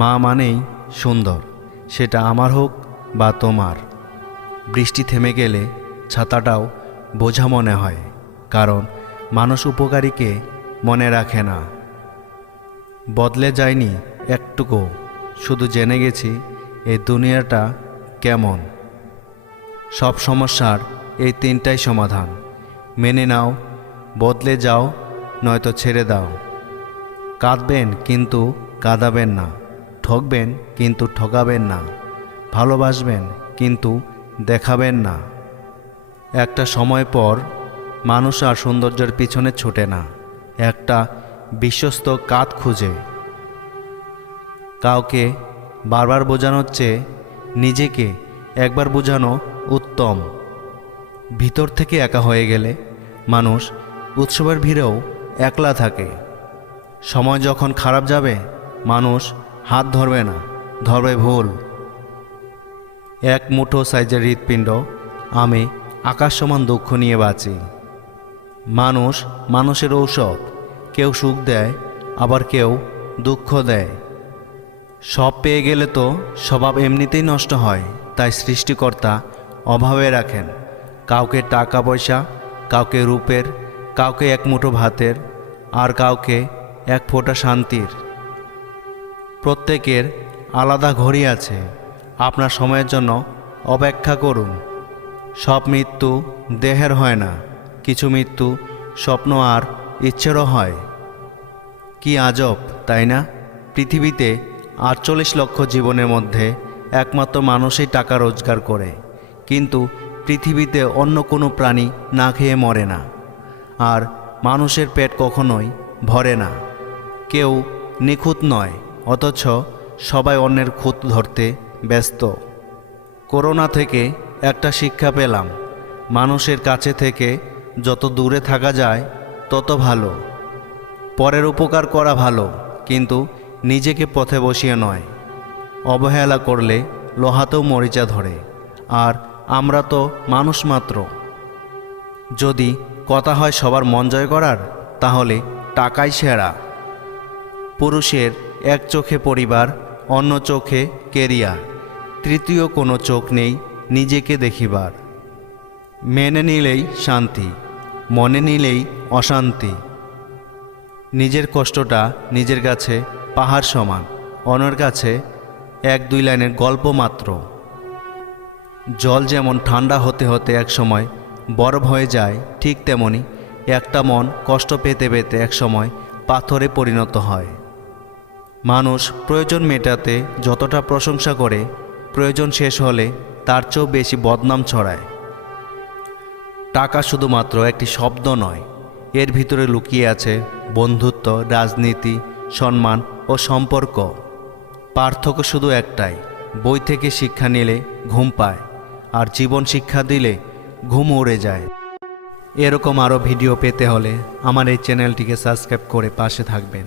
মা মানেই সুন্দর, সেটা আমার হোক বা তোমার। বৃষ্টি থেমে গেলে ছাতাটাও বোঝা মনে হয়, কারণ মানুষ উপকারীকে মনে রাখে না। বদলে যায়নি একটুকু, শুধু জেনে গেছি এই দুনিয়াটা কেমন। সব সমস্যার এই তিনটাই সমাধান, মেনে নাও, বদলে যাও, নয়তো ছেড়ে দাও। কাঁদবেন কিন্তু কাঁদাবেন না। ঠকবেন কিন্তু ঠকাবেন না, ভালোবাসবেন কিন্তু দেখাবেন না। একটা সময় পর মানুষ আর সৌন্দর্যের পিছনে ছুটে না, একটা বিশ্বস্ত কাত খুঁজে। কাউকে বারবার বোঝানোর চেয়ে নিজেকে একবার বোঝানো উত্তম। ভিতর থেকে একা হয়ে গেলে মানুষ উৎসবের ভিড়েও একলা থাকে। সময় যখন খারাপ যাবে, মানুষ হাত ধরবে না, ধরবে ভুল। এক মুঠো সাইজের হৃৎপিণ্ড আমি আকাশ সমান দুঃখ নিয়ে বাঁচি। মানুষ মানুষের ঔষধ, কেউ সুখ দেয়, আবার কেউ দুঃখ দেয়। সব পেয়ে গেলে তো স্বভাব এমনিতেই নষ্ট হয়, তাই সৃষ্টিকর্তা অভাবে রাখেন। কাউকে টাকা পয়সা, কাউকে রূপের, কাউকে এক মুঠো ভাতের, আর কাউকে এক ফোঁটা শান্তির। প্রত্যেকের আলাদা ঘড়ি আছে। আপনার সময়ের জন্য অপেক্ষা করুন। সব মৃত্যু দেহের হয় না, কিছু মৃত্যু স্বপ্ন আর ইচ্ছেরও হয়। কি আজব, তাই না? পৃথিবীতে আটচল্লিশ লক্ষ জীবনের মধ্যে একমাত্র মানুষই টাকা রোজগার করে। কিন্তু পৃথিবীতে অন্য কোনো প্রাণী না খেয়ে মরে না। আর মানুষের পেট কখনোই ভরে না। কেউ নিখুঁত নয়। অথচ সবাই অন্যের খুঁত ধরতে ব্যস্ত। করোনা থেকে একটা শিক্ষা পেলাম, মানুষের কাছে থেকে যত দূরে থাকা যায় তত ভালো। পরের উপকার করা ভালো, কিন্তু নিজেকে পথে বসিয়ে নয়। অবহেলা করলে লোহাতেও মরিচা ধরে, আর আমরা তো মানুষ মাত্র। যদি কথা হয় সবার মন জয় করার, তাহলে টাকাই সেরা। পুরুষের এক চোখে পরিবার, অন্য চোখে কেরিয়া। তৃতীয় কোনো চোখ নেই নিজেকে দেখিবার। মেনে নিলেই শান্তি, মনে নিলেই অশান্তি। নিজের কষ্টটা নিজের কাছে, পাহাড় সমান, অন্যের কাছে এক দুই লাইনের গল্প মাত্র। জল যেমন ঠান্ডা হতে হতে এক সময় বরফ হয়ে যায়, ঠিক তেমনি একটা মন কষ্ট পেতে পেতে এক সময় পাথরে পরিণত হয়। মানুষ প্রয়োজন মেটাতে যতটা প্রশংসা করে, প্রয়োজন শেষ হলে তার চেয়েও বেশি বদনাম ছড়ায়। টাকা শুধুমাত্র একটি শব্দ নয়, এর ভিতরে লুকিয়ে আছে বন্ধুত্ব, রাজনীতি, সম্মান ও সম্পর্ক। পার্থক্য শুধু একটাই, বই থেকে শিক্ষা নিলে ঘুম পায়, আর জীবন শিক্ষা দিলে ঘুম উড়ে যায়। এরকম আরও ভিডিও পেতে হলে আমার এই চ্যানেলটিকে সাবস্ক্রাইব করে পাশে থাকবেন।